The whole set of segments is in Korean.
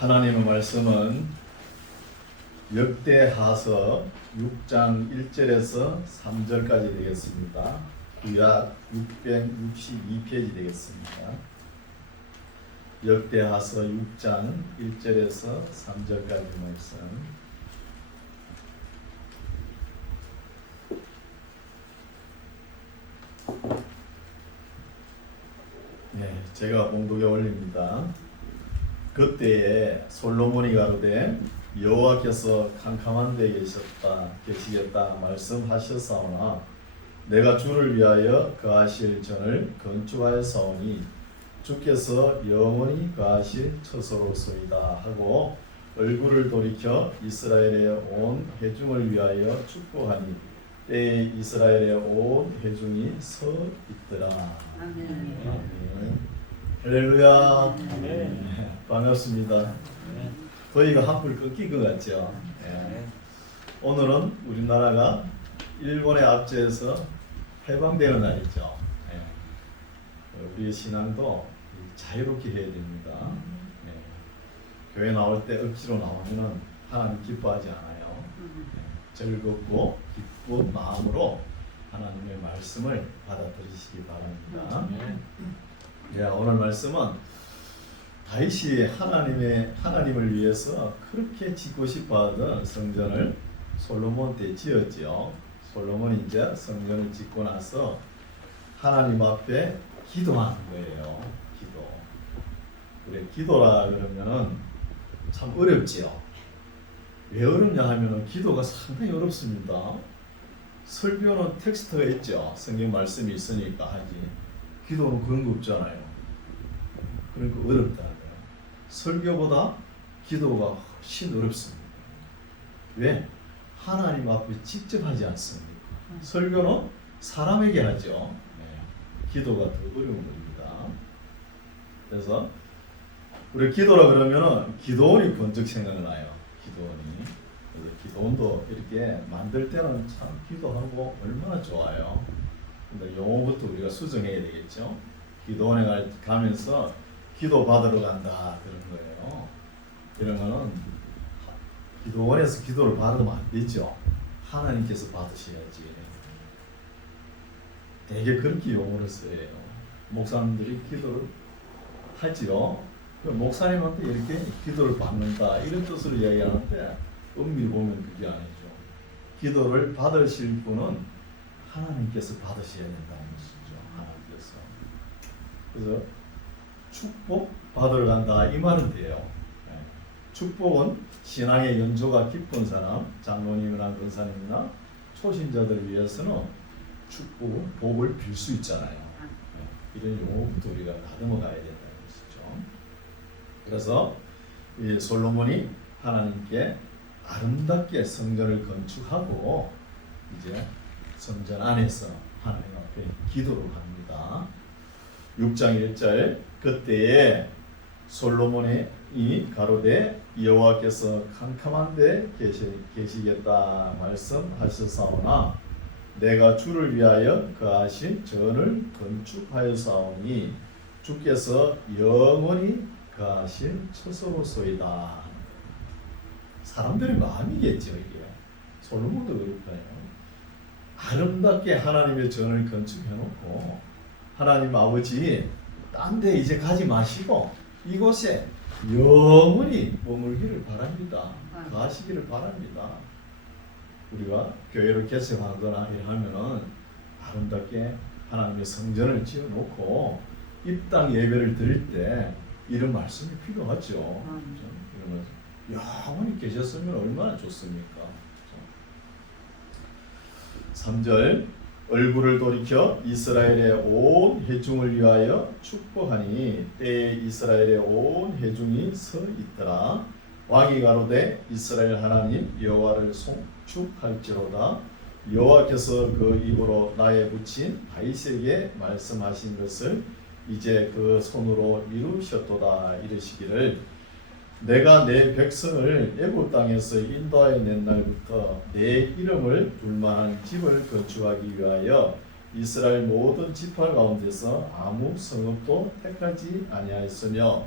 하나님의 말씀은 역대하서 6장 1절에서 3절까지 되겠습니다. 구약 662페이지 되겠습니다. 역대하서 6장 1절에서 3절까지 말씀. 네, 제가 봉독에 올립니다. 그때에 솔로몬이 가로되 여호와께서 캄캄한 데 계시겠다 말씀하셨사오나 내가 주를 위하여 거하실 전을 건축하였사오니 주께서 영원히 거하실 처소로소이다 하고 얼굴을 돌이켜 이스라엘의 온 회중을 위하여 축복하니 때에 이스라엘의 온 회중이 서 있더라. 아멘. 아멘. 할렐루야. 아멘. 반갑습니다. 저희가 한풀 끊긴 것 같죠. 오늘은 우리나라가 일본에 압제해서 해방되는 날이죠. 우리의 신앙도 자유롭게 해야 됩니다. 교회 나올 때 억지로 나오면 하나님 기뻐하지 않아요. 즐겁고 기쁜 마음으로 하나님의 말씀을 받아들이시기 바랍니다. 오늘 말씀은 다윗이 하나님을 위해서 그렇게 짓고 싶어하던 성전을 솔로몬 때 지었지요. 솔로몬이 이제 성전을 짓고 나서 하나님 앞에 기도하는 거예요. 기도. 그래, 기도라 그러면은 참 어렵지요. 왜 어렵냐 하면은 기도가 상당히 어렵습니다. 설교는 텍스트가 있죠. 성경 말씀이 있으니까 하지. 기도는 그런 거 없잖아요. 그러니까 어렵다는 거예요. 설교보다 기도가 훨씬 어렵습니다. 왜? 하나님 앞에 직접 하지 않습니까? 설교는 사람에게 하죠. 기도가 더 어려운 겁니다. 그래서 우리 기도라 그러면은 기도원이 번쩍 생각나요. 기도원이. 그래서 기도원도 이렇게 만들 때는 참 기도하고 얼마나 좋아요. 근데 용어부터 우리가 수정해야 되겠죠. 기도원에 가면서 기도 받으러 간다 그런 거예요. 그러면은 기도원에서 기도를 받으면 안 되죠. 하나님께서 받으셔야지. 되게 그렇게 용어를 써요. 목사님들이 기도를 하지요. 목사님한테 이렇게 기도를 받는다 이런 뜻으로 이야기하는데 엄밀히 보면 그게 아니죠. 기도를 받으실 분은 하나님께서 받으셔야 된다는 것이죠. 하나님께서. 그래서 축복 받으러 간다 이 말은 돼요. 축복은 신앙의 연조가 깊은 사람, 장로님이나 권사님이나 초신자들을 위해서는 축복, 복을 빌 수 있잖아요. 이런 용어부터 우리가 다듬어 가야 된다는 것이죠. 그래서 이 솔로몬이 하나님께 아름답게 성전을 건축하고 이제 성전 안에서 하나님 앞에 기도를 합니다. 6장 1절 그때에 솔로몬이 가로되 여호와께서 캄캄한 데 계시겠다 말씀하셨사오나 내가 주를 위하여 거하신 전을 건축하였사오니 주께서 영원히 거하신 처소로소이다. 사람들의 마음이겠죠. 이게 솔로몬도 그럴까요? 아름답게 하나님의 전을 건축해놓고 하나님 아버지 딴 데 이제 가지 마시고 이곳에 영원히 머물기를 바랍니다. 거하시기를 바랍니다. 우리가 교회를 개척하거나 이러면은 아름답게 하나님의 성전을 지어놓고 입당 예배를 드릴 때 이런 말씀이 필요하죠. 이런 영원히 계셨으면 얼마나 좋습니까? 3절 얼굴을 돌이켜 이스라엘의 온 회중을 위하여 축복하니 때에 이스라엘의 온 회중이 서 있더라. 왕이 가로되 이스라엘 하나님 여호와를 송축할지로다. 여호와께서 그 입으로 나에 붙인 다윗에게 말씀하신 것을 이제 그 손으로 이루셨도다. 이르시기를 내가 내 백성을 애굽 땅에서 인도하여 낸 날부터 내 이름을 불만한 집을 건축하기 위하여 이스라엘 모든 지파 가운데서 아무 성읍도 택하지 아니하였으며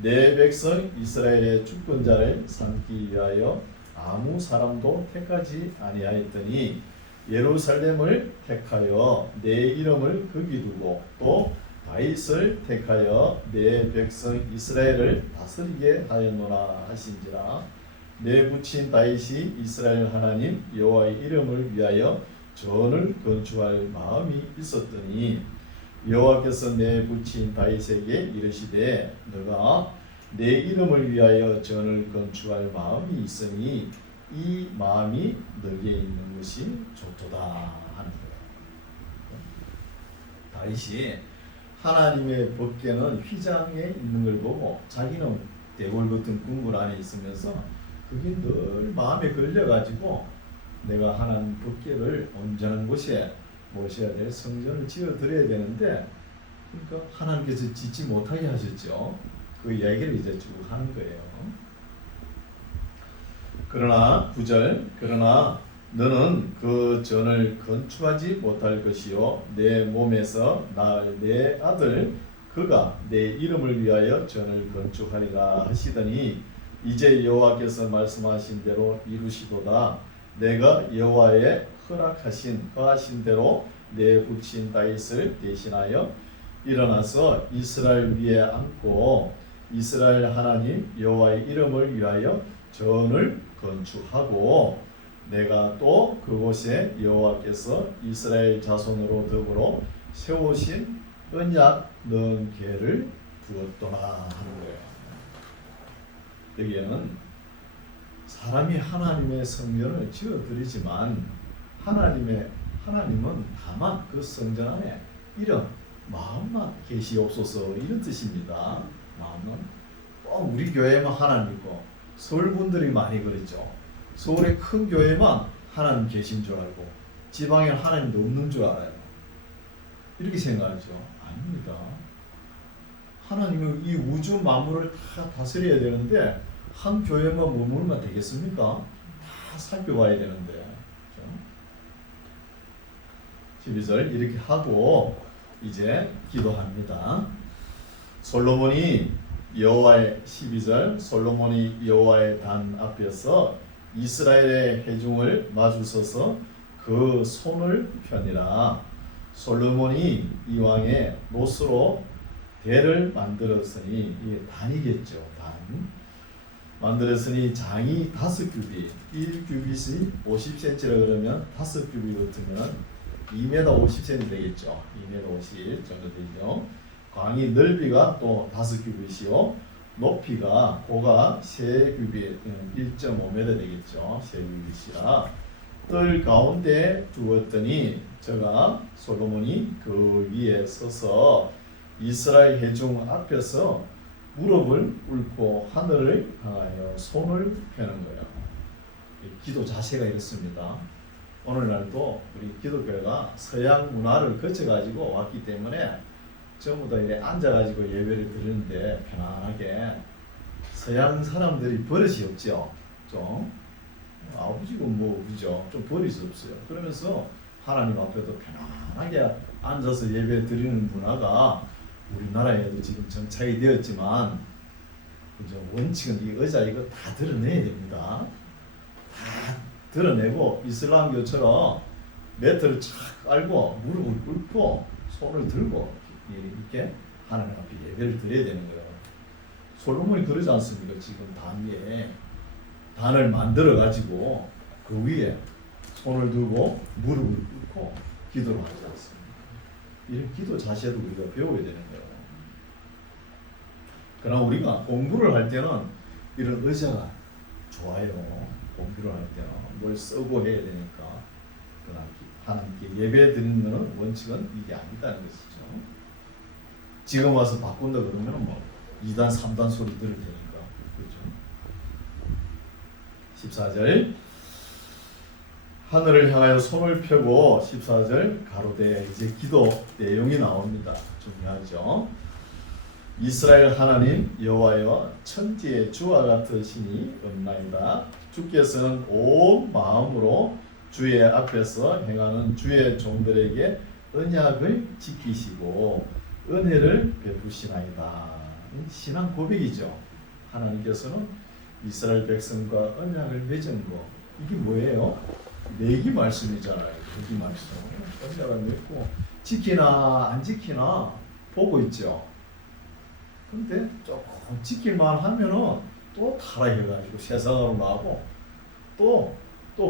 내 백성 이스라엘의 주권자를 삼기 위하여 아무 사람도 택하지 아니하였더니 예루살렘을 택하여 내 이름을 거기 두고 또 다윗을 택하여 내 백성 이스라엘을 다스리게 하였노라 하신지라. 내 부친 다윗이 이스라엘 하나님 여호와의 이름을 위하여 전을 건축할 마음이 있었더니 여호와께서 내 부친 다윗에게 이르시되 너가 내 이름을 위하여 전을 건축할 마음이 있으니 이 마음이 너에게 있는 것이 좋도다 하는 거예요. 다윗이 하나님의 법궤는 휘장에 있는 걸 보고 자기는 대궐 같은 궁궐 안에 있으면서 그게 늘 마음에 걸려가지고 내가 하나님 법궤를 온전한 곳에 모셔야 될 성전을 지어 드려야 되는데 그러니까 하나님께서 짓지 못하게 하셨죠. 그 이야기를 이제 쭉 하는 거예요. 그러나 9절 그러나 너는 그 전을 건축하지 못할 것이요 내 몸에서 낳을 내 아들 그가 내 이름을 위하여 전을 건축하리라 하시더니 이제 여호와께서 말씀하신 대로 이루시도다. 내가 여호와의 허하신 대로 내 부친 다윗을 대신하여 일어나서 이스라엘 위에 앉고 이스라엘 하나님 여호와의 이름을 위하여 전을 건축하고 내가 또 그곳에 여호와께서 이스라엘 자손으로 더불어 세우신 언약 넣은 궤를 두었도다 하는 거예요. 여기에는 사람이 하나님의 성전을 지어드리지만 하나님은 다만 그 성전 안에 이런 마음만 계시옵소서 이런 뜻입니다. 마음은 우리 교회만 하나님 있고 서울 분들이 많이 그랬죠. 서울의 큰 교회만 하나님 계신 줄 알고 지방에는 하나님도 없는 줄 알아요. 이렇게 생각하죠. 아닙니다. 하나님은 이 우주 만물을 다 다스려야 되는데 한 교회만 머물면 되겠습니까? 다 살펴봐야 되는데. 12절 이렇게 하고 이제 기도합니다. 솔로몬이 여호와의 12절 솔로몬이 여호와의 단 앞에서 이스라엘의 회중을 마주서서 그 손을 펴니라. 솔로몬이 이왕에 노스로 대를 만들었으니 이게 단이겠죠. 단 만들었으니 장이 5규빗 1규빗이 50cm라 그러면 5규빗 같으면 2m 50cm 되겠죠. 2m 50 정도 되죠. 광이 넓이가 또 5규빗이요. 높이가 고가 3규빗 1.5m 되겠죠. 3규빗이라 뜰 가운데 두었더니 저가 솔로몬이 그 위에 서서 이스라엘 회중 앞에서 무릎을 꿇고 하늘을 향하여 손을 펴는 거예요. 기도 자세가 이렇습니다. 오늘날도 우리 기독교가 서양 문화를 거쳐가지고 왔기 때문에 전부 다 이제 앉아가지고 예배를 드리는데 편안하게 서양 사람들이 버릇이 없죠. 좀 아버지고 뭐 그죠? 좀 버릇이 없어요. 그러면서 하나님 앞에도 편안하게 앉아서 예배 드리는 문화가 우리나라에도 지금 정착이 되었지만 그죠? 원칙은 이 의자 이거 다 드러내야 됩니다. 다 드러내고 이슬람교처럼 매트를 착 깔고 무릎을 꿇고 손을 들고 이렇게 하나님 앞에 예배를 드려야 되는 거예요. 솔로몬이 그러지 않습니까? 지금 단 위에 단을 만들어 가지고 그 위에 손을 두고 무릎을 꿇고 기도를 하지 않습니다. 이런 기도 자세도 우리가 배워야 되는 거예요. 그러나 우리가 공부를 할 때는 이런 의자가 좋아요. 공부를 할 때는 뭘 쓰고 해야 되니까. 그러나 하나님께 예배 드리는 것은 원칙은 이게 아니다는 것이죠. 지금 와서 바꾼다 그러면 뭐 2단 3단 소리 들을 테니까. 그렇죠? 14절 하늘을 향하여 손을 펴고 14절 가로되 이제 기도 내용이 나옵니다. 중요하죠. 이스라엘 하나님 여호와여 천지의 주와 같으시니 없나이다. 주께서는 온 마음으로 주의 앞에서 행하는 주의 종들에게 언약을 지키시고 은혜를 베푸시나이다. 신앙 고백이죠. 하나님께서는 이스라엘 백성과 언약을 맺은 거, 이게 뭐예요? 내기 말씀이잖아요. 내기 말씀. 언약을 맺고 지키나 안 지키나 보고 있죠. 근데 조금 지킬만 하면은 또 타락해가지고 세상으로 나가고, 또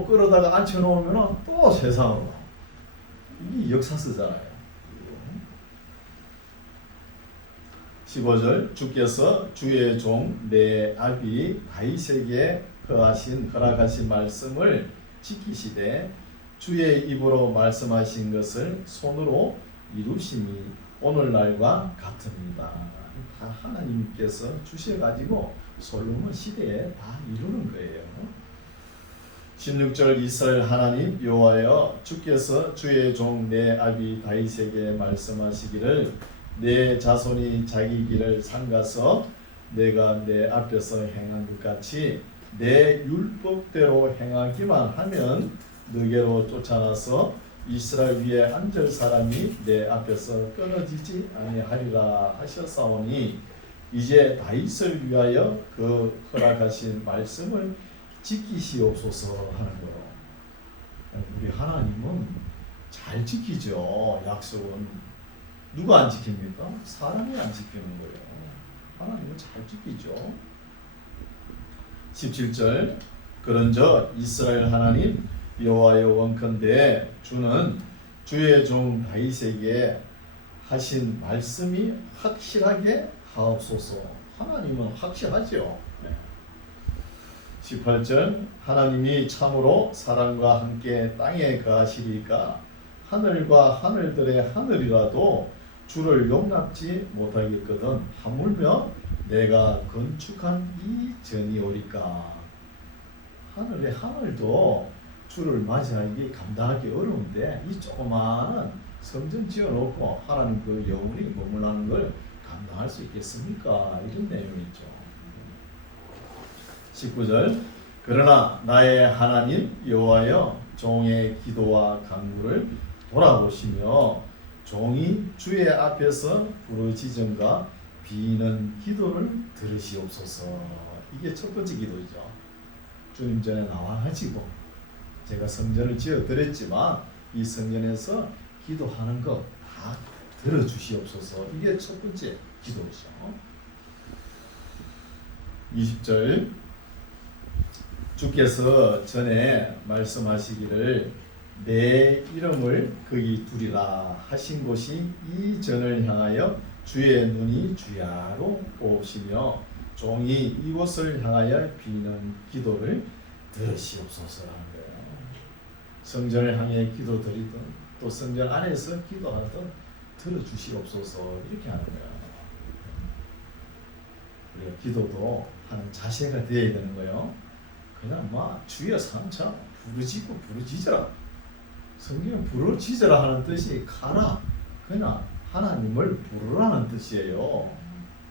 끌어다가 앉혀놓으면은 또 세상으로 나가고. 이게 역사서잖아요. 15절, 주께서 주의 종 내 아비 다윗에게 허락하신 말씀을 지키시되 주의 입으로 말씀하신 것을 손으로 이루심이 오늘날과 같습니다. 다 하나님께서 주셔가지고 솔로몬 시대에 다 이루는 거예요. 16절, 이스라엘 하나님 여호와여, 주께서 주의 종 내 아비 다윗에게 말씀하시기를 내 자손이 자기 길을 삼가서 내가 내 앞에서 행한 것 같이 내 율법대로 행하기만 하면 너게로 쫓아나서 이스라엘 위에 앉을 사람이 내 앞에서 끊어지지 아니하리라 하셨사오니 이제 다윗을 위하여 그 허락하신 말씀을 지키시옵소서 하는 거예요. 우리 하나님은 잘 지키죠. 약속은 누가 안 지킵니까? 사람이 안 지키는 거예요. 하나님은 잘 지키죠. 17절, 그런저 이스라엘 하나님 여호와여 원컨대 주는 주의 종 다윗에게 하신 말씀이 확실하게 하옵소서. 하나님은 확실하죠. 18절, 하나님이 참으로 사람과 함께 땅에 거하시리까 하늘과 하늘들의 하늘이라도 주를 용납지 못하겠거든 하물며 내가 건축한 이 전이 오리까. 하늘의 하늘도 주를 맞이하기 감당하기 어려운데 이 조그마한 성전 지어놓고 하나님 그 영원히 머물러는 걸 감당할 수 있겠습니까? 이런 내용이죠. 19절, 그러나 나의 하나님 여호와여, 종의 기도와 간구를 돌아보시며 종이 주의 앞에서 부르짖음과 비는 기도를 들으시옵소서. 이게 첫 번째 기도죠. 주님 전에 나와가지고 제가 성전을 지어 드렸지만 이 성전에서 기도하는 거 다 들어주시옵소서. 이게 첫 번째 기도죠. 20절, 주께서 전에 말씀하시기를 내 이름을 거기 두리라 하신 곳이 이 전을 향하여 주의 눈이 주야로 보시며 종이 이곳을 향하여 비는 기도를 들으시옵소서라는 거예요. 성전을 향해 기도 드리든 또 성전 안에서 기도하든 들어주시옵소서 이렇게 하는 거예요. 우리가 기도도 하는 자세가 되어야 되는 거예요. 그냥 막 주여 삼차 부르짖어라. 성경은 부르짖어라 하는 뜻이 가라. 그냥 하나님을 부르라는 뜻이에요.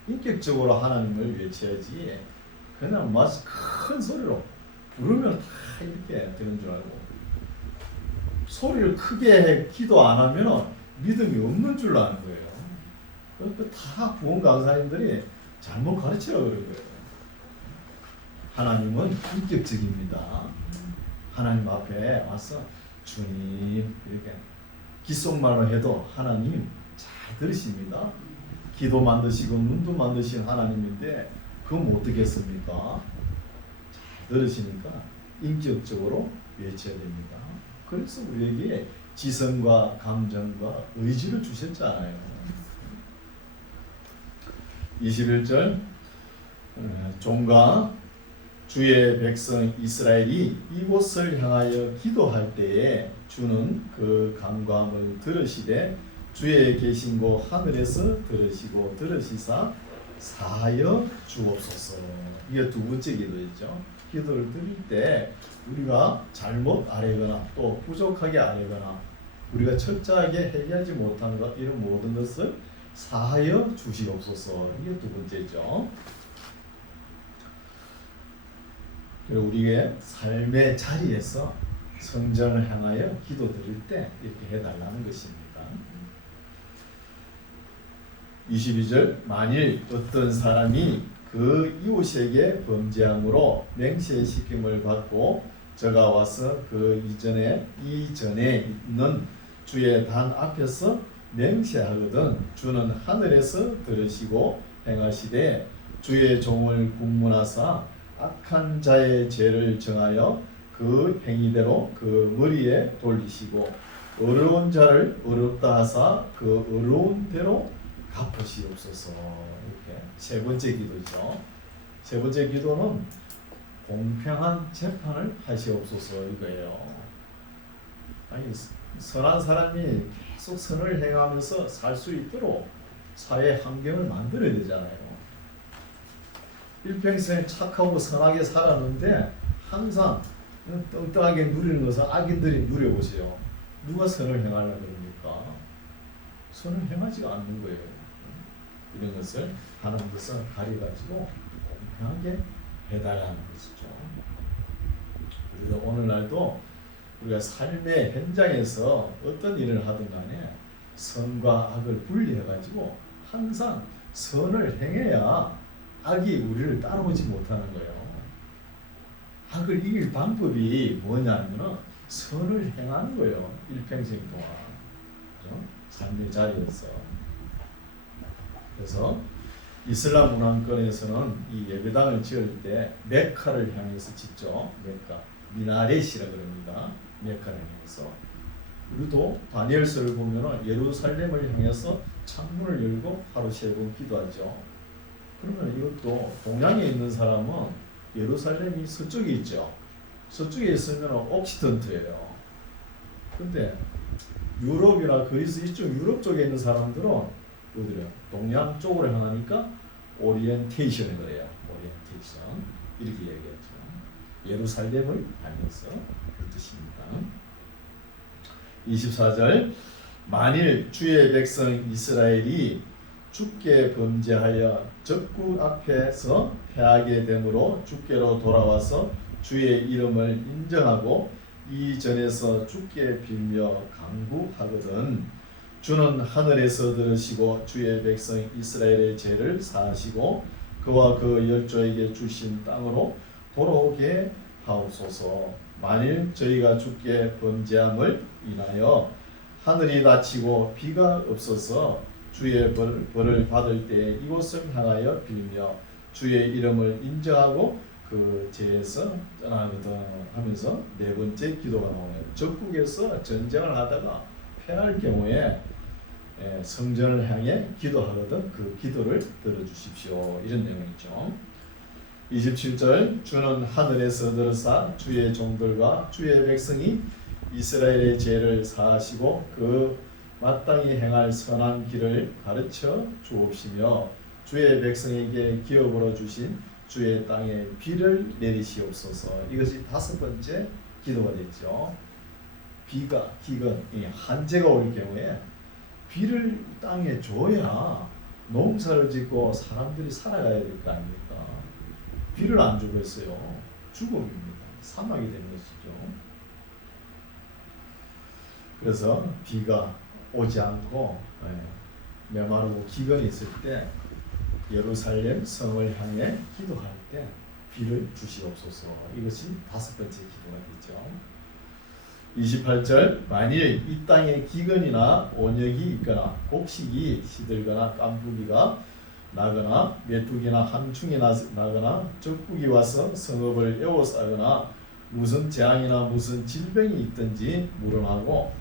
인격적으로 하나님을 외쳐야지. 그냥 막 큰 소리로 부르면 다 이렇게 되는 줄 알고 소리를 크게 해 기도 안 하면 믿음이 없는 줄 아는 거예요. 그러니까 다 구원 강사님들이 잘못 가르치라고 그런 거예요. 하나님은 인격적입니다. 하나님 앞에 와서 주님 이렇게 귓속말로 해도 하나님 잘 들으십니다. 귀도 만드시고 눈도 만드신 하나님인데 그건 어떻겠습니까? 잘 들으시니까 인격적으로 외쳐야 됩니다. 그래서 우리에게 지성과 감정과 의지를 주셨잖아요. 21절, 종과 주의 백성 이스라엘이 이곳을 향하여 기도할 때에 주는 그 간구함을 들으시되 주의 계신 곳 하늘에서 들으시고 들으시사 사하여 주옵소서. 이게 두 번째 기도였죠. 기도를 드릴 때 우리가 잘못 아뢰거나 또 부족하게 아뢰거나 우리가 철저하게 해결하지 못한 것 이런 모든 것을 사하여 주시옵소서. 이게 두 번째죠. 그리고 우리의 삶의 자리에서 성전을 향하여 기도 드릴 때 이렇게 해달라는 것입니다. 22절 만일 어떤 사람이 그 이웃에게 범죄함으로 맹세시킴을 받고 저가 와서 그 이전에 있는 주의 단 앞에서 맹세하거든 주는 하늘에서 들으시고 행하시되 주의 종을 국문하사 악한 자의 죄를 정하여 그 행위대로 그 머리에 돌리시고 어려운 자를 어렵다 하사 그 어려운 대로 갚으시옵소서. 이렇게 세 번째 기도죠. 세 번째 기도는 공평한 재판을 하시옵소서 이거예요. 아니 선한 사람이 계속 선을 행하면서 살 수 있도록 사회 환경을 만들어야 되잖아요. 일평생 착하고 선하게 살았는데 항상 뚱뚱하게 누리는 것은 악인들이 누려보세요. 누가 선을 행하려고 그럽니까? 선을 행하지가 않는 거예요. 이런 것을 하는 것은 가려가지고 공평하게 해달라는 것이죠. 우리가 오늘날도 우리가 삶의 현장에서 어떤 일을 하든 간에 선과 악을 분리해가지고 항상 선을 행해야 악이 우리를 따라오지 못하는 거예요. 악을 이길 방법이 뭐냐면 선을 행하는 거예요. 일평생 동안. 그렇죠? 삶의 자리에서. 그래서 이슬람 문화권에서는 이 예배당을 지을 때 메카를 향해서 짓죠. 메카. 미나렛이라 그럽니다. 메카를 향해서. 우리도 다니엘서를 보면 예루살렘을 향해서 창문을 열고 하루 3번 기도하죠. 그러면 이것도 동양에 있는 사람은 예루살렘이 서쪽에 있죠. 서쪽에 있으면 옥시던트예요. 근데 유럽이나 그리스 이쪽 유럽 쪽에 있는 사람들은 어디래요? 동양 쪽으로 향하니까 오리엔테이션을 그래요. 오리엔테이션 이렇게 얘기하죠. 예루살렘을 향해서 그 뜻입니다. 24절 만일 주의 백성 이스라엘이 주께 범죄하여 적국 앞에서 패하게 되므로 주께로 돌아와서 주의 이름을 인정하고 이전에서 주께 빌며 간구하거든 주는 하늘에서 들으시고 주의 백성 이스라엘의 죄를 사하시고 그와 그 열조에게 주신 땅으로 돌아오게 하옵소서. 만일 저희가 주께 범죄함을 인하여 하늘이 닫히고 비가 없어서 주의 벌을 받을 때 이곳을 향하여 빌며 주의 이름을 인정하고 그 죄에서 떠나거든 하면서 네 번째 기도가 나오네요. 적국에서 전쟁을 하다가 패할 경우에 성전을 향해 기도하거든 그 기도를 들어주십시오. 이런 내용이죠. 27절 주는 하늘에서 들으사 주의 종들과 주의 백성이 이스라엘의 죄를 사하시고 그 마땅히 행할 선한 길을 가르쳐 주옵시며 주의 백성에게 기업으로 주신 주의 땅에 비를 내리시옵소서. 이것이 5번째 기도가 됐죠. 비가 기근 한재가 올 경우에 비를 땅에 줘야 농사를 짓고 사람들이 살아가야 될 거 아닙니까? 비를 안 주고 있어요. 죽음입니다. 사막이 되는 것이죠. 그래서 비가 오지 않고 메마르고 기근이 있을 때 예루살렘 성을 향해 기도할 때 비를 주시옵소서. 이것이 5번째 기도가 되죠. 28절 만일 이 땅에 기근이나 온역이 있거나 곡식이 시들거나 깐부기가 나거나 메뚜기나 함충이 나거나 적국이 와서 성읍을 에워싸거나 무슨 재앙이나 무슨 질병이 있든지 물어나고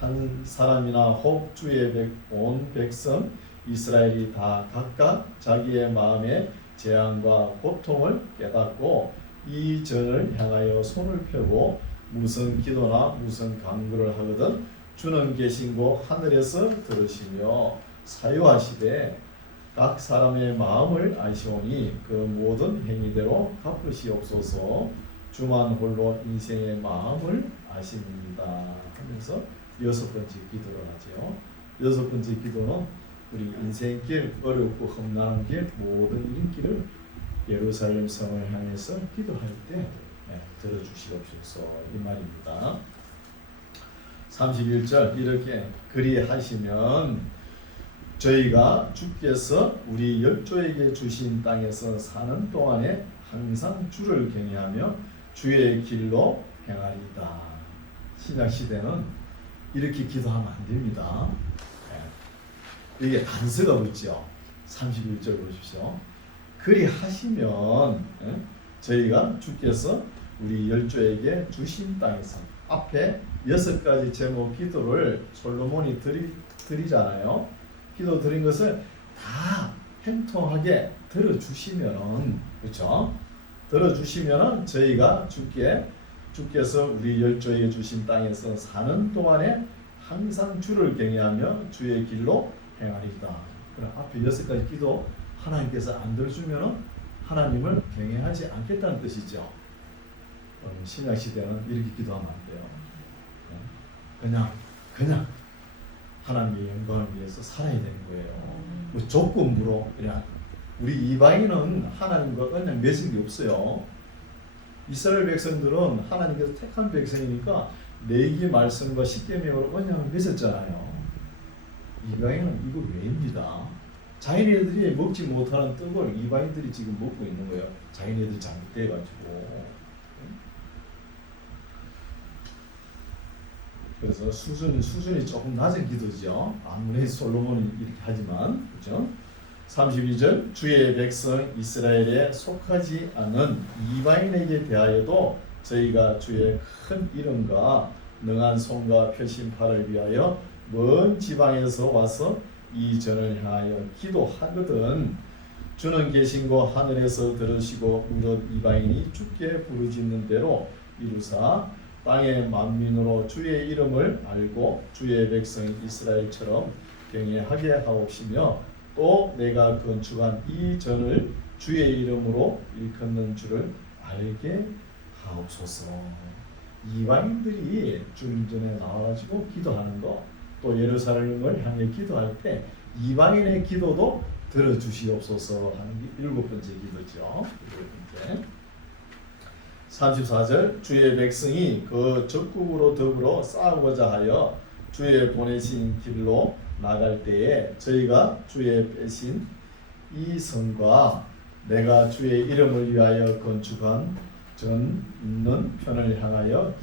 한 사람이나 혹 주의 온 백성 이스라엘이 다 각각 자기의 마음의 재앙과 고통을 깨닫고 이 전을 향하여 손을 펴고 무슨 기도나 무슨 간구를 하거든 주는 계신고 하늘에서 들으시며 사유하시되 각 사람의 마음을 아시오니 그 모든 행위대로 갚으시옵소서. 주만 홀로 인생의 마음을 아십니다 하면서 6번째 기도를 하죠. 6번째 기도는 우리 인생길 어렵고 험난한 길 모든 이른길을 예루살렘 성을 향해서 기도할 때 들어주시옵소서 이 말입니다. 31절 이렇게 그리하시면 저희가 주께서 우리 열조에게 주신 땅에서 사는 동안에 항상 주를 경외하며 주의 길로 행하리이다. 신약 시대는 이렇게 기도하면 안 됩니다. 이게 단서가 붙죠. 31절 보십시오. 그리 하시면 저희가 주께서 우리 열조에게 주신 땅에서 앞에 6가지 제목 기도를 솔로몬이 드리잖아요. 기도 드린 것을 다 행통하게 들어주시면은, 그렇죠? 들어주시면은 저희가 주께서 우리 열조에게 주신 땅에서 사는 동안에 항상 주를 경외하며 주의 길로 행하리이다. 그럼 앞에 6가지 기도 하나님께서 안 들어주면은 하나님을 경외하지 않겠다는 뜻이죠. 신약 시대는 이렇게 기도하면 안 돼요. 그냥 하나님의 영광을 위해서 살아야 되는 거예요. 뭐 조건부로 그냥 우리 이방인은 하나님과 그냥 맺은 게 없어요. 이스라엘 백성들은 하나님께서 택한 백성이니까 레위기 말씀과 십계명으로 언약을 맺었잖아요. 이방인은 이거 외입니다. 자기네들이 먹지 못하는 떡을 이방인들이 지금 먹고 있는 거예요. 자기네들이 잘못돼가지고. 그래서 수준이 조금 낮은 기도죠. 아무리 솔로몬이 이렇게 하지만, 그죠? 32절 주의 백성 이스라엘에 속하지 않은 이방인에게 대하여도 저희가 주의 큰 이름과 능한 손과 펴신 팔을 위하여 먼 지방에서 와서 이 전을 향하여 기도하거든 주는 계신고 하늘에서 들으시고 무릇 이방인이 주께 부르짖는 대로 이루사 땅의 만민으로 주의 이름을 알고 주의 백성 이스라엘처럼 경외하게 하옵시며 또 내가 건축한 이 전을 주의 이름으로 일컫는 줄을 알게 하옵소서. 이방인들이 주님 전에 나와가지고 기도하는 거, 또 예루살렘을 향해 기도할 때 이방인의 기도도 들어주시옵소서 하는 게 7번째 기도죠. 7번째. 34절 주의 백성이 그 적국으로 더불어 싸우고자 하여 주의 보내신 길로 나갈 때에 저희가 주의 빼신 이 성과 내가 주의 이름을 위하여 건축한 전 있는 편을 향하여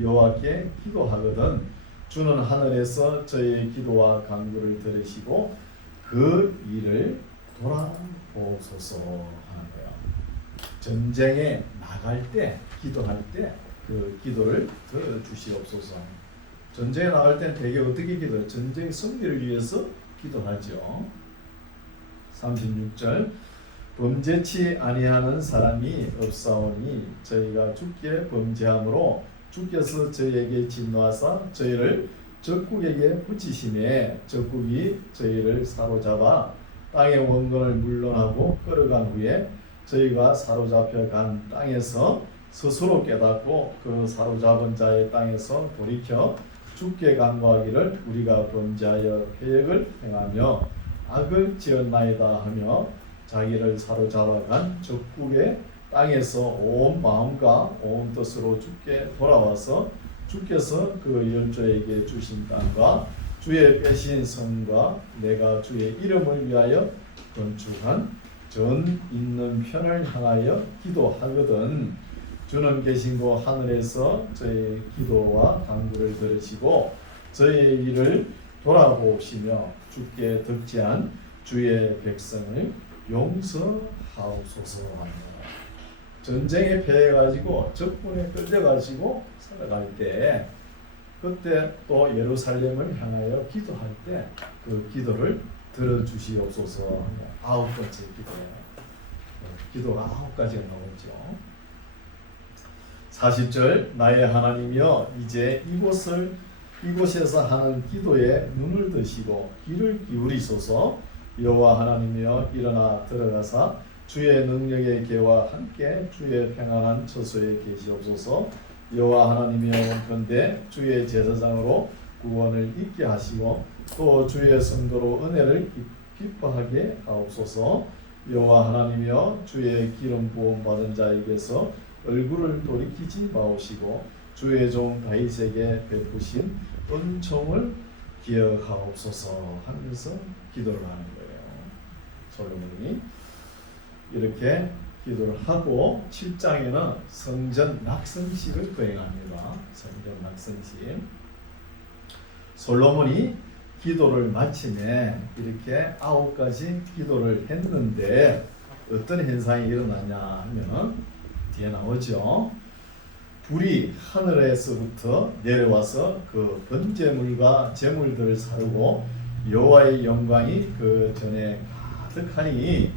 여호와께 기도하거든 주는 하늘에서 저희의 기도와 간구를 들으시고 그 일을 돌아보소서 하는 거예요. 전쟁에 나갈 때 기도할 때 그 기도를 들어주시옵소서. 전쟁에 나갈 때 대개 어떻게 기도해요? 전쟁 승리를 위해서 기도하죠. 36절 범죄치 아니하는 사람이 없사오니 저희가 주께 범죄함으로 주께서 저희에게 진노하사 저희를 적국에게 붙이심에 적국이 저희를 사로잡아 땅의 원건을 물러나고 끌어간 후에 저희가 사로잡혀 간 땅에서 스스로 깨닫고 그 사로잡은 자의 땅에서 돌이켜 주께 간구하기를 우리가 범죄하여 패역을 행하며 악을 지었나이다 하며 자기를 사로잡아간 적국의 땅에서 온 마음과 온 뜻으로 주께 돌아와서 주께서 그 열조에게 주신 땅과 주의 빼신 성과 내가 주의 이름을 위하여 건축한 전 있는 편을 향하여 기도하거든 주는 계신고 하늘에서 저희 기도와 간구를 들으시고 저희의 일을 돌아보시며 주께 덕지한 주의 백성을 용서하옵소서 합니다. 전쟁에 패해가지고 적군에 끌려가지고 살아갈 때 그때 또 예루살렘을 향하여 기도할 때 그 기도를 들어주시옵소서 하는 9번째 기도예요. 기도가 9가지가 나오죠. 40절 나의 하나님이여 이제 이곳에서 하는 기도에 눈을 드시고 귀를 기울이소서. 여호와 하나님이여 일어나 들어가사 주의 능력의 계와 함께 주의 평안한 처소에 계시옵소서. 여호와 하나님이여 원컨대 주의 제사장으로 구원을 있게 하시고 또 주의 성도로 은혜를 기뻐하게 하옵소서. 여호와 하나님이여 주의 기름 부음 받은 자에게서 얼굴을 돌이키지 마오시고 주의 종 다윗에게 베푸신 은총을 기억하옵소서 하면서 기도를 하는 거예요. 솔로몬이 이렇게 기도를 하고 7장에는 성전 낙성식을 거행합니다. 성전 낙성식. 솔로몬이 기도를 마침에 이렇게 9가지 기도를 했는데 어떤 현상이 일어나냐 하면 뒤에 나오죠. 불이 하늘에서부터 내려와서 그 번제물과 제물들을 사르고 여호와의 영광이 그 전에 가득하니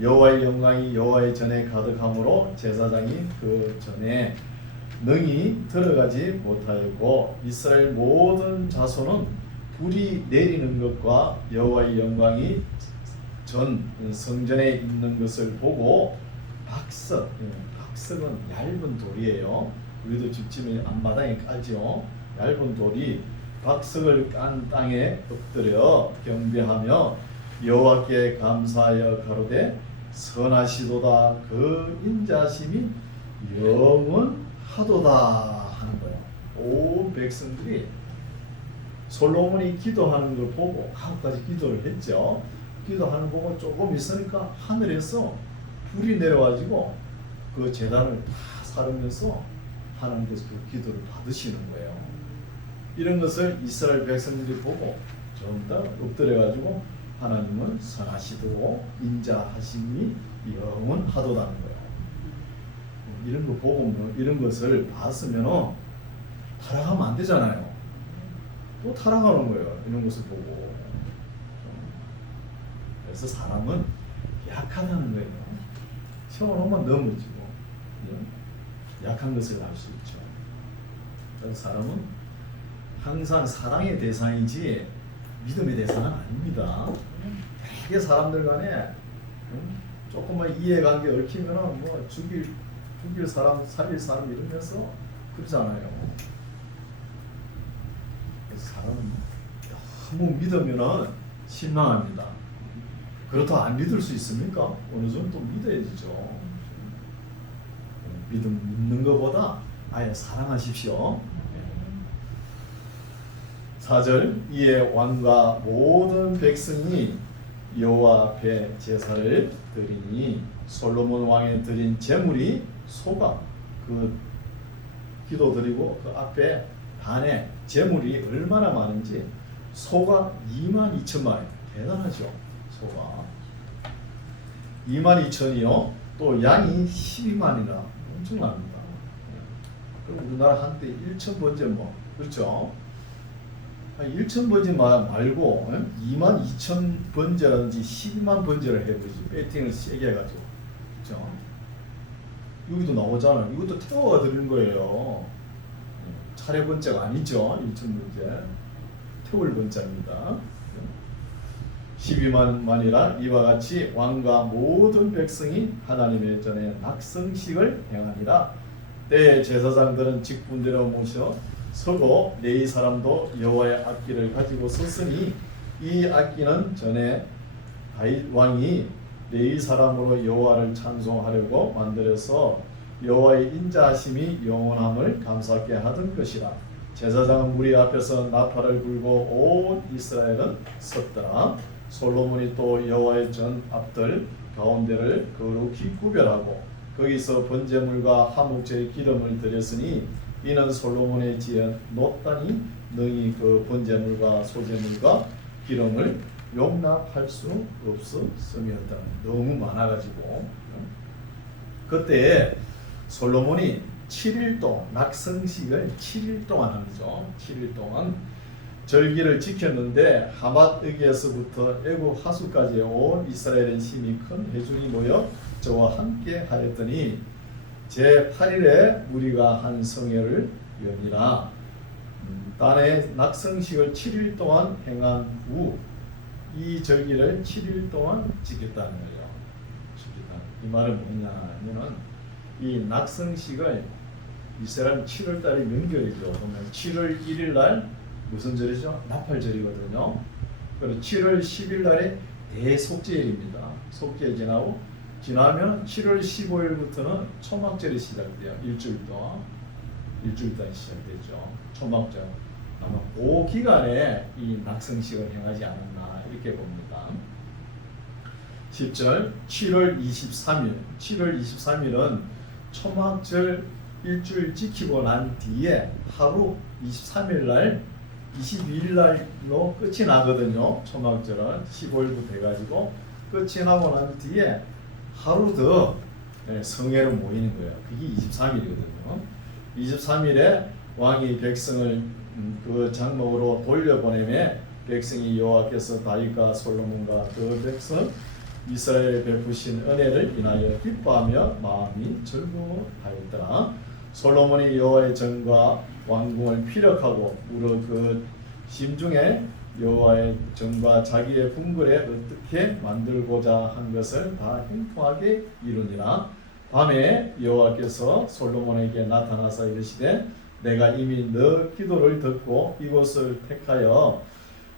여호와의 영광이 여호와의 전에 가득함으로 제사장이 그 전에 능히 들어가지 못하였고 이스라엘 모든 자손은 불이 내리는 것과 여호와의 영광이 전 성전에 있는 것을 보고 박석, 박석은 얇은 돌이에요. 우리도 집집에 앞마당에 깔죠. 얇은 돌이 박석을 깐 땅에 엎드려 경배하며 여호와께 감사하여 가로되 선하시도다 그 인자심이 영원하도다 하는 거예요. 온 백성들이 솔로몬이 기도하는 걸 보고 9가지 기도를 했죠. 기도하는 거 보고 조금 있으니까 하늘에서 불이 내려와지고 그 제단을 다 사르면서 하나님께서 그 기도를 받으시는 거예요. 이런 것을 이스라엘 백성들이 보고 전부 다 엎드려가지고 하나님은 선하시도록 인자하심이 영원하도다는 거예요. 이런 거 보고 이런 것을 봤으면 타락하면 안 되잖아요. 또 타락하는 거예요. 이런 것을 보고. 그래서 사람은 약하다는 거예요. 세워놓으면 넘어지고 약한 것을 알 수 있죠. 그래서 사람은 항상 사랑의 대상이지 믿음의 대상은 아닙니다. 되게 사람들 간에 조금만 이해관계 얽히면 뭐 죽일 사람, 살릴 사람 이러면서 그러잖아요. 그래서 사람은 너무 믿으면 실망합니다. 그렇다고 안 믿을 수 있습니까? 어느 정도 믿어야죠. 믿는 것보다 아예 사랑하십시오. 4절 이에 왕과 모든 백성이 여호와 앞에 제사를 드리니 솔로몬 왕이 드린 제물이 소가 그 기도 드리고 그 앞에 단에 제물이 얼마나 많은지 소가 22,000마리 대단하죠. 소가 22,000이요. 또 양이 12만이나 엄청납니다. 그럼 우리나라 한때 1,000번째 뭐 그렇죠? 1,000번째 말고 22,000번째라든지 12만 번째를 해보지. 배팅을 세게 해가지고 그렇죠? 여기도 나오잖아요. 이것도 태워가 드리는 거예요. 차례 번째가 아니죠. 1,000번째 태울 번째입니다. 12만이라 이와 같이 왕과 모든 백성이 하나님의 전에 낙성식을 행하니라. 때에 제사장들은 직분대로 모셔 서고 레위 사람도 여호와의 악기를 가지고 섰으니 이 악기는 전에 다윗 왕이 레위 사람으로 여호와를 찬송하려고 만들어서 여호와의 인자하심이 영원함을 감사케 하던 것이라. 제사장은 무리 앞에서 나팔을 불고 온 이스라엘은 섰더라. 솔로몬이 또 여호와의 전 앞들 가운데를 거룩히 구별하고 거기서 번제물과 화목제의 기름을 드렸으니 이는 솔로몬의 지은 놋단이 능히 그 번제물과 소제물과 기름을 용납할 수 없었음이었다. 너무 많아가지고 그때 솔로몬이 7일 동안 낙성식을 7일 동안 하죠. 7일 동안 절기를 지켰는데 하맛에게서부터 애굽 하수까지 온 이스라엘의 힘이 큰 회중이 모여 저와 함께 하였더니 제8일에 우리가 한 성회를 여니라. 단에 낙성식을 7일 동안 행한 후 이 절기를 7일 동안 지켰다는 거예요. 이 말은 뭐냐면은 이 낙성식을 이스라엘 7월 달에 명절이죠. 그러면 7월 1일 날 무슨 절이죠? 나팔절이거든요. 그리고 7월 10일 날에 대속죄일입니다. 속죄 지나면 7월 15일부터는 초막절이 시작돼요. 일주일 동안 시작되죠. 초막절. 아마 그 기간에 이 낙성식을 행하지 않았나 이렇게 봅니다. 10절 7월 23일 7월 23일은 초막절 일주일 지키고 난 뒤에 하루 23일 날 22일 날로 끝이 나거든요. 초막절은 15일부터 해가지고 끝이 나고 난 뒤에 하루 더 성회로 모이는 거예요. 그게 23일이거든요. 23일에 왕이 백성을 그 장막으로 돌려보내매 백성이 여호와께서 다윗과 솔로몬과 그 백성 이스라엘에 베푸신 은혜를 인하여 기뻐하며 마음이 즐거워하였더라. 솔로몬이 여호와의 전과 왕궁을 피력하고 우러 그 심중에 여호와의 전과 자기의 궁궐에 어떻게 만들고자 한 것을 다 행통하게 이루니라. 밤에 여호와께서 솔로몬에게 나타나서 이르시되 내가 이미 너 기도를 듣고 이곳을 택하여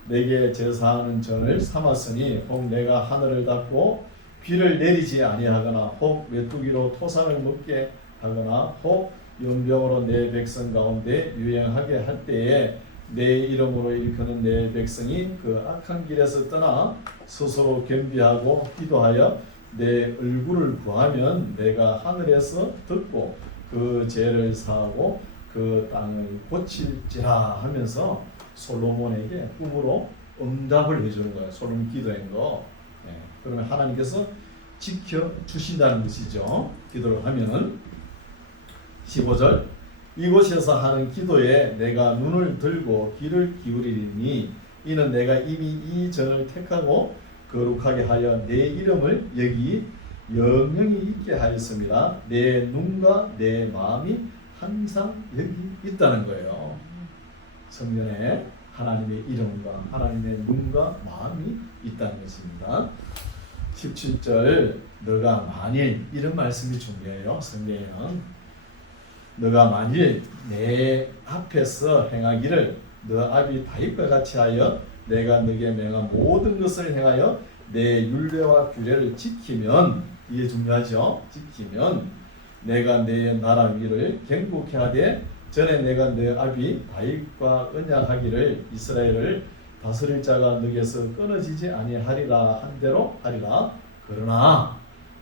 내게 제사하는 전을 삼았으니 혹 내가 하늘을 닫고 비를 내리지 아니하거나 혹 메뚜기로 토산을 먹게 하거나 혹 연병으로 내 백성 가운데 유행하게 할 때에 내 이름으로 일컫는 내 백성이 그 악한 길에서 떠나 스스로 겸비하고 기도하여 내 얼굴을 구하면 내가 하늘에서 듣고 그 죄를 사하고 그 땅을 고칠지라 하면서 솔로몬에게 꿈으로 응답을 해주는 거예요. 솔로몬 기도한 거. 그러면 하나님께서 지켜주신다는 것이죠. 기도를 하면은 15절 이곳에서 하는 기도에 내가 눈을 들고 귀를 기울이리니 이는 내가 이미 이 전을 택하고 거룩하게 하여 내 이름을 여기 영영히 있게 하였습니다. 내 눈과 내 마음이 항상 여기 있다는 거예요. 성전에 하나님의 이름과 하나님의 눈과 마음이 있다는 것입니다. 17절 너가 만일 이런 말씀이 중요해요. 성경에는 너가 만일 내 앞에서 행하기를 너 아비 다윗과 같이 하여 내가 너에게 명한 모든 것을 행하여 내 율례와 규례를 지키면 이게 중요하죠. 지키면 내가 내 나라 위를 견고케 하되 전에 내가 내 아비 다윗과 언약하기를 이스라엘을 다스릴 자가 너에게서 끊어지지 아니하리라 한 대로 하리라. 그러나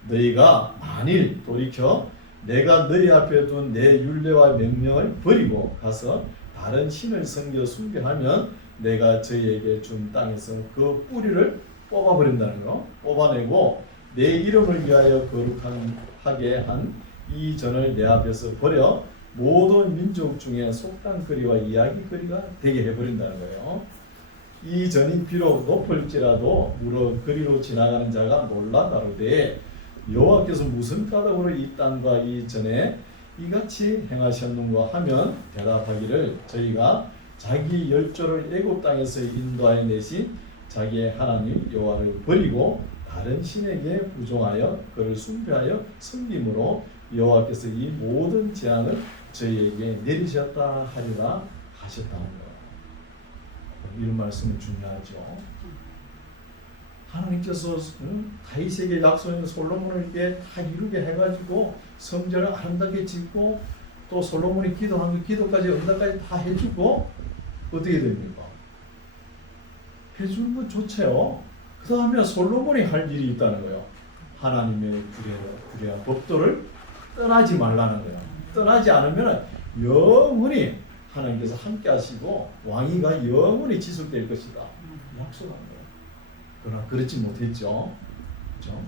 너희가 만일 돌이켜 내가 너희 앞에 둔 내 율례와 명령을 버리고 가서 다른 신을 섬겨 숭배하면 내가 저희에게 준 땅에서 그 뿌리를 뽑아버린다는 거. 뽑아내고 내 이름을 위하여 거룩하게 한 이 전을 내 앞에서 버려 모든 민족 중에 속담거리와 이야기거리가 되게 해버린다는 거예요. 이 전이 비록 높을지라도 물어 거리로 지나가는 자가 놀라 가로되 여호와께서 무슨 까닭으로 이 땅과 이 전에 이같이 행하셨는가 하면 대답하기를 저희가 자기 열조를 애굽 땅에서 인도하여 내신 자기의 하나님 여호와를 버리고 다른 신에게 부종하여 그를 숭배하여 섬김으로 여호와께서 이 모든 재앙을 저희에게 내리셨다 하리라 하셨다는 거예요. 이런 말씀은 중요하죠. 하나님께서 다윗에게 약속한 솔로몬을 이렇게 다 이루게 해가지고 성전을 아름답게 짓고 또 솔로몬이 기도한 그 기도까지 응답까지 다 해주고 어떻게 됩니까? 해주는 건 좋죠. 그 다음에 솔로몬이 할 일이 있다는 거예요. 하나님의 규례와 법도를 떠나지 말라는 거예요. 떠나지 않으면 영원히 하나님께서 함께 하시고 왕위가 영원히 지속될 것이다. 약속한 거예요. 그러나 그렇지 못했죠. 그렇죠?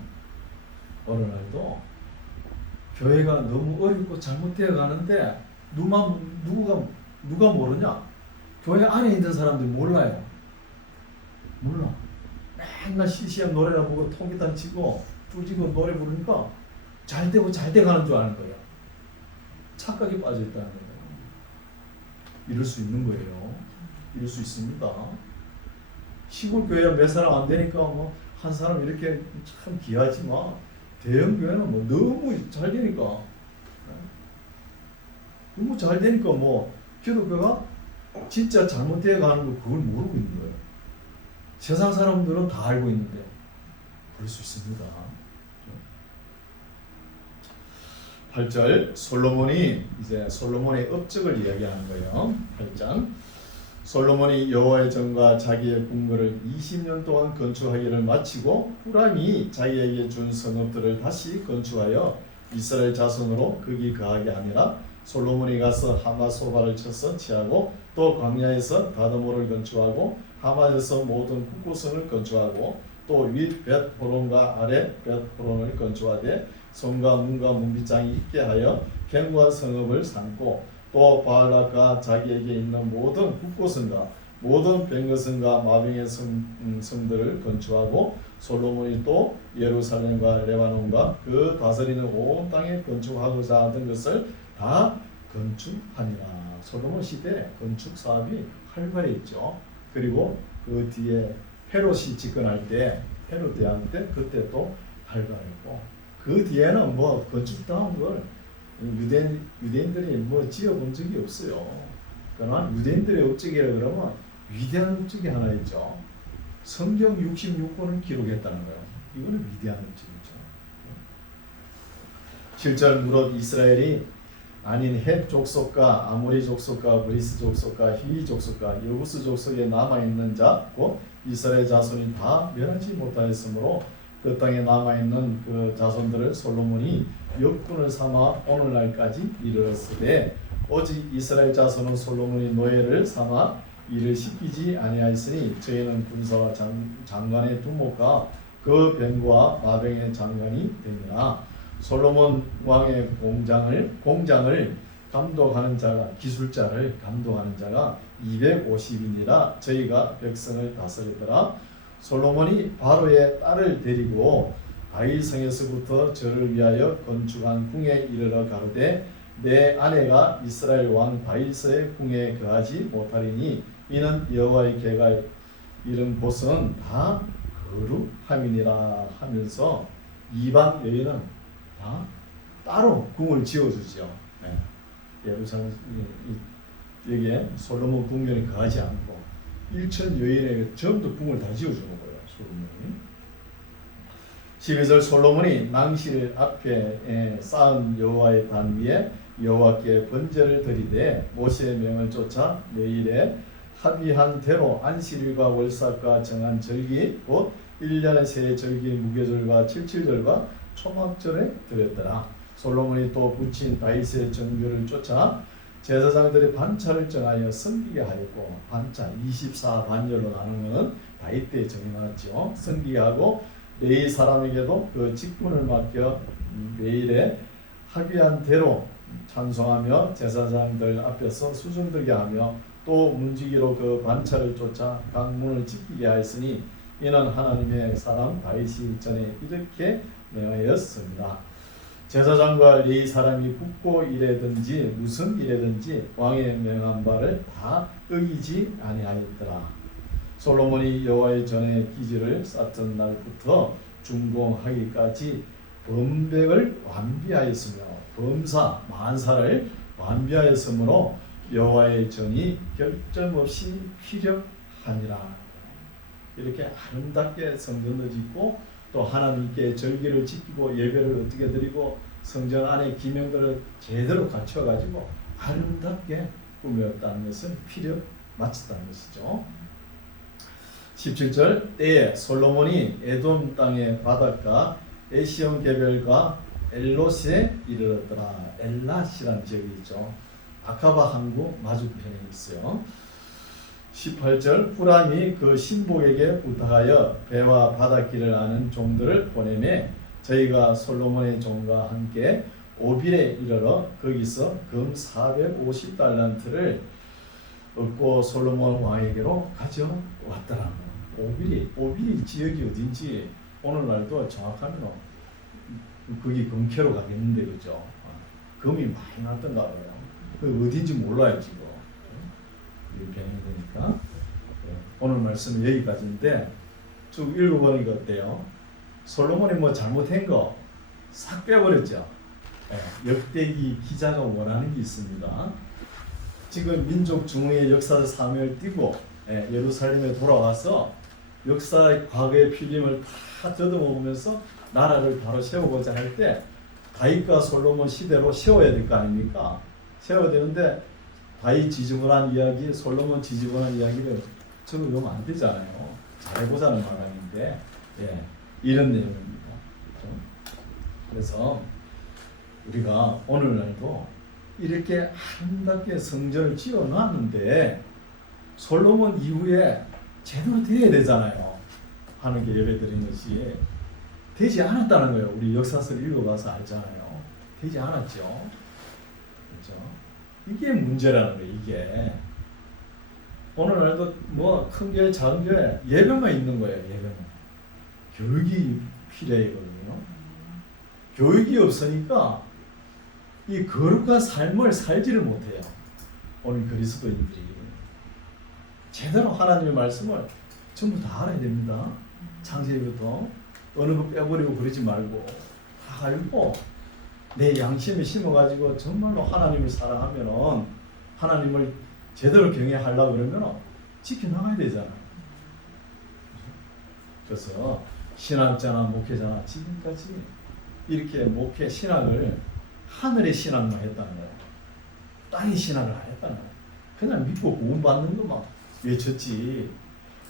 어느 날도 교회가 너무 어렵고 잘못되어 가는데 누가 모르냐? 교회 안에 있는 사람들이 몰라요. 몰라. 맨날 시시한 노래나 보고 통기타 치고 뚜지고 노래 부르니까 잘 되고 잘 돼가는 줄 아는 거예요. 착각이 빠져 있다는 거예요. 이럴 수 있는 거예요. 이럴 수 있습니다. 시골 교회가 몇 사람 안 되니까 뭐 한 사람 이렇게 참 귀하지만 대형 교회는 뭐 너무 잘 되니까 너무 잘 되니까 뭐 기독교가 진짜 잘못되어 가는 거 그걸 모르고 있는 거예요. 세상 사람들은 다 알고 있는데 그럴 수 있습니다. 8절 솔로몬이 이제 솔로몬의 업적을 이야기하는 거예요. 8장 솔로몬이 여호와의 전과 자기의 궁궐을 20년 동안 건축하기를 마치고 후람이 자기에게 준 성읍들을 다시 건축하여 이스라엘 자손으로 거기 거하게 하니라. 솔로몬이 가서 하마소바를 쳐서 취하고 또 광야에서 다드모를 건축하고 하마에서 모든 국고성을 건축하고 또 윗 벳호론과 아래 벳호론을 건축하되 성과 문과 문빗장이 있게 하여 견고한 성읍을 삼고 또 바알락과 자기에게 있는 모든 국고성과 모든 뱅거성과 마병의 성들을 건축하고 솔로몬이 또 예루살렘과 레바논과 그 다스리는 온 땅에 건축하고자 하던 것을 다 건축하니라. 솔로몬 시대 건축 사업이 활발했죠. 그리고 그 뒤에 헤롯이 집권할 때 헤롯 대왕 때 그때 또 활발했고 그 뒤에는 뭐 건축다운 걸 유대인들이 뭐 지어본 적이 없어요. 그러나 유대인들의 업적이라 그러면 위대한 업적이 하나 있죠. 성경 66권을 기록했다는 거예요. 이거는 위대한 업적이죠. 7절 무릇 이스라엘이 아닌 헷 족속과 아모리 족속과 브리스 족속과 히위 족속과 여부스 족속에 남아있는 자 곧 이스라엘 자손이 다 멸하지 못하였으므로 그 땅에 남아있는 그 자손들을 솔로몬이 역군을 삼아 오늘날까지 이르렀으되 오직 이스라엘 자손은 솔로몬이 노예를 삼아 일을 시키지 아니하였으니 저희는 군사와 장관의 두목과 그 병과 마병의 장관이 되니라. 솔로몬 왕의 공장을 감독하는 자가 기술자를 감독하는 자가 250인이라 저희가 백성을 다스리더라. 솔로몬이 바로의 딸을 데리고 다윗성에서부터 저를 위하여 건축한 궁에 이르러 가로되 내 아내가 이스라엘 왕 다윗의 궁에 거하지 못하리니 이는 여호와의 궤가 이른 곳은 다 거룩함이니라 하면서 이방 여인은 다 따로 궁을 지어주죠. 네. 예루살렘 여기에 솔로몬 궁전에 거하지 않고 일천 여인에게 전부 궁을 다 지어주는 거예요. 솔로몬이. 12절 솔로몬이 낭실 앞에 쌓은 여호와의 단 위에 여호와께 번제를 드리되 모세의 명을 쫓아 매일에 합의한 대로 안식일과 월삭과 정한 절기 곧 1년의 세 절기 무교절과 칠칠절과 초막절에 드렸더라. 솔로몬이 또 붙인 다윗의 정규를 쫓아 제사장들의 반차를 정하여 섬기게 하였고 반차 24반열로 나누는 것은 다윗 때 정해놨죠. 섬기게 하고 레위 사람에게도 그 직분을 맡겨 매일에 합의한 대로 찬송하며 제사장들 앞에서 수종들게 하며 또 문지기로 그 반차를 쫓아 각 문을 지키게 하였으니 이는 하나님의 사람 다윗이 전에 이렇게 명하였습니다. 제사장과 레위 사람이 굽고 일하든지 무슨 일하든지 왕의 명한 바를 다 어기지 아니하였더라. 솔로몬이 여호와의 전에 기지를 쌓던 날부터 준공하기까지 범백을 완비하였으며 범사 만사를 완비하였으므로 여호와의 전이 결점없이 피력하니라. 이렇게 아름답게 성전을 짓고 또 하나님께 절기를 지키고 예배를 어떻게 드리고 성전 안에 기명들을 제대로 갖춰가지고 아름답게 꾸몄다는 것은 피력 마쳤다는 것이죠. 17절 때에 솔로몬이 에돔 땅의 바닷가 에시온 개별과 엘롯에 이르렀더라. 엘랏이라는 지역이 있죠. 아카바 항구 맞은편에 있어요. 18절 후람이 그 신복에게 부탁하여 배와 바닷길을 아는 종들을 보내매 저희가 솔로몬의 종과 함께 오빌에 이르러 거기서 금 450달란트를 얻고 솔로몬 왕에게로 가져왔더라. 오빌이 지역이 어딘지 오늘날도 정확하면 거기 금캐로 가겠는데 그죠? 금이 많이 났던가 봐요. 그 어딘지 몰라요 지금. 변형이 되니까. 오늘 말씀은 여기까지인데 쭉 읽어보니까 어때요? 솔로몬이 뭐 잘못한 거 싹 빼버렸죠. 역대기 기자가 원하는 게 있습니다. 지금 민족 중흥의 역사적 사명을 띠고 예루살렘에 돌아와서 역사의 과거의 필름을 다 뜯어먹으면서 나라를 바로 세우고자 할 때 다윗과 솔로몬 시대로 세워야 될 거 아닙니까? 세워야 되는데 다윗 지저분한 이야기, 솔로몬 지저분한 이야기를 적으면 안 되잖아요. 잘해보자는 마당인데, 예, 이런 내용입니다. 그렇죠? 그래서 우리가 오늘날도 이렇게 아름답게 성전을 지어놨는데 솔로몬 이후에 제대로 돼야 되잖아요. 하나님께 예배드리는 것이 되지 않았다는 거예요. 우리 역사서를 읽어봐서 알잖아요. 되지 않았죠. 그렇죠? 이게 문제라는 거예요. 이게 오늘날도 뭐 큰 교회, 작은 교회 예배만 있는 거예요. 예배만. 교육이 필요하거든요. 교육이 없으니까 이 거룩한 삶을 살지를 못해요. 오늘 그리스도인들이 제대로 하나님의 말씀을 전부 다 알아야 됩니다. 창세기부터 어느 거 빼버리고 그러지 말고 다 알고 내 양심에 심어가지고 정말로 하나님을 사랑하면은 하나님을 제대로 경외하려고 그러면 지켜나가야 되잖아요. 그래서 신학자나 목회자나 지금까지 이렇게 목회 신학을 하늘의 신학만 했다는 거예요. 땅의 신학을 안 했다는 거예요. 그냥 믿고 구원받는 것만 외쳤지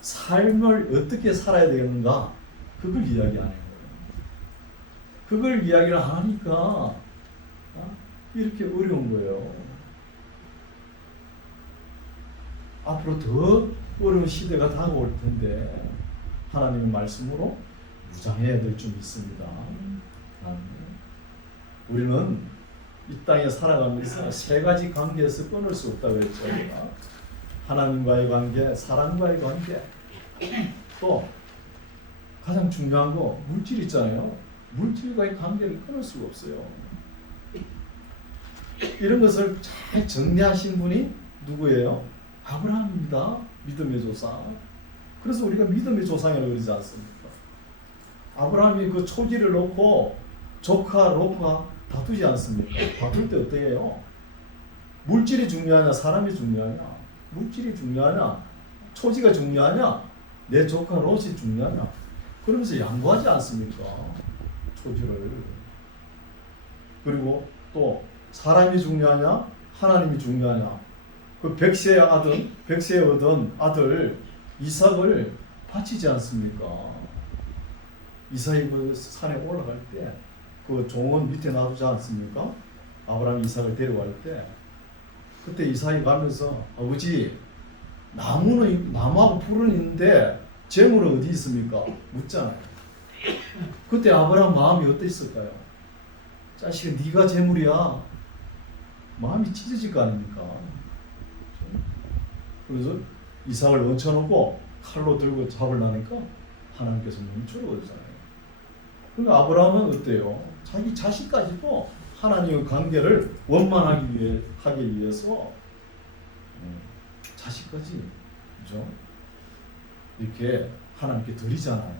삶을 어떻게 살아야 되는가 그걸 이야기 안 해요. 그걸 이야기를 하니까 이렇게 어려운 거예요. 앞으로 더 어려운 시대가 다가올 텐데 하나님의 말씀으로 무장해야 될 점 있습니다. 우리는 이 땅에 살아가면서 세 가지 관계에서 끊을 수 없다고 했죠. 하나님과의 관계, 사람과의 관계, 또 가장 중요한 거 물질 있잖아요. 물질과의 관계를 끊을 수가 없어요. 이런 것을 잘 정리하신 분이 누구예요? 아브라함입니다. 믿음의 조상. 그래서 우리가 믿음의 조상이라고 그러지 않습니까? 아브라함이 그 초지를 놓고 조카 롯과 다투지 않습니까? 다툴 때 어떻게 해요? 물질이 중요하냐 사람이 중요하냐? 물질이 중요하냐? 초지가 중요하냐? 내 조카 롯이 중요하냐? 그러면서 양보하지 않습니까? 초지를. 그리고 또 사람이 중요하냐? 하나님이 중요하냐? 그 백세에 얻은 아들 이삭을 바치지 않습니까? 이삭이 그 산에 올라갈 때 그 종은 밑에 놔두지 않습니까? 아브라함이 이삭을 데려갈 때 그때 이삭이 가면서 아버지 나무하고 풀은 있는데 재물은 어디 있습니까? 묻잖아요. 그때 아브라함 마음이 어땠을까요? 자식아 네가 재물이야. 마음이 찢어질 거 아닙니까? 그래서 이삭을 얹혀놓고 칼로 들고 잡으려니까 하나님께서 멈추라고 그러잖아요. 그러니까 아브라함은 어때요? 자기 자식까지도 하나님의 관계를 원만하기 위해서 자식까지 그죠? 이렇게 하나님께 드리잖아요.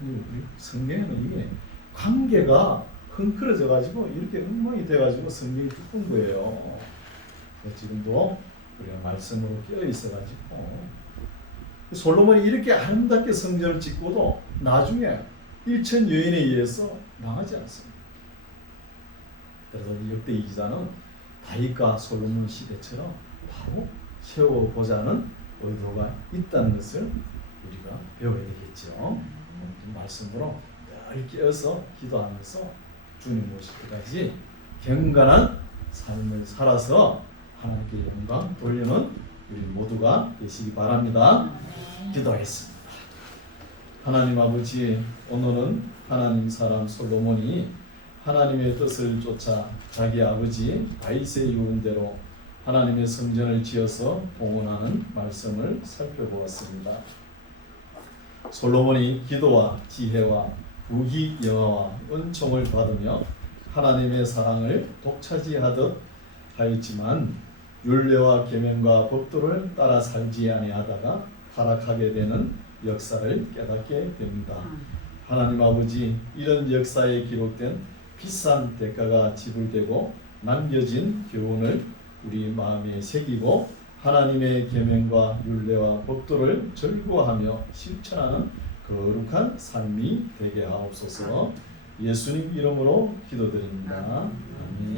우리 성경에는 이게 관계가 흥크러져 가지고 이렇게 엉망이 돼 가지고 성경이 두꺼운 거예요. 지금도 우리가 말씀으로 깨어 있어 가지고 솔로몬이 이렇게 아름답게 성전을 짓고도 나중에 일천 여인에 의해서 망하지 않습니다. 그래서 역대 이기자는 다윗과 솔로몬 시대처럼 바로 세워보자는 의도가 있다는 것을 우리가 배워야 되겠죠. 말씀으로 늘 깨어서 기도하면서 주님 모실 때까지 경건한 삶을 살아서 하나님께 영광 돌리는 우리 모두가 되시기 바랍니다. 기도하겠습니다. 하나님 아버지, 오늘은 하나님 사람 솔로몬이 하나님의 뜻을 쫓아 자기 아버지 다윗의 유언대로 하나님의 성전을 지어서 봉헌하는 말씀을 살펴보았습니다. 솔로몬이 기도와 지혜와 부귀 영화와 은총을 받으며 하나님의 사랑을 독차지하듯 하였지만 율례와 계명과 법도를 따라 살지 아니하다가 타락하게 되는 역사를 깨닫게 됩니다. 하나님 아버지, 이런 역사에 기록된 비싼 대가가 지불되고 남겨진 교훈을 우리 마음에 새기고 하나님의 계명과 율례와 법도를 절구하며 실천하는 거룩한 삶이 되게 하옵소서. 예수님 이름으로 기도드립니다. 아멘.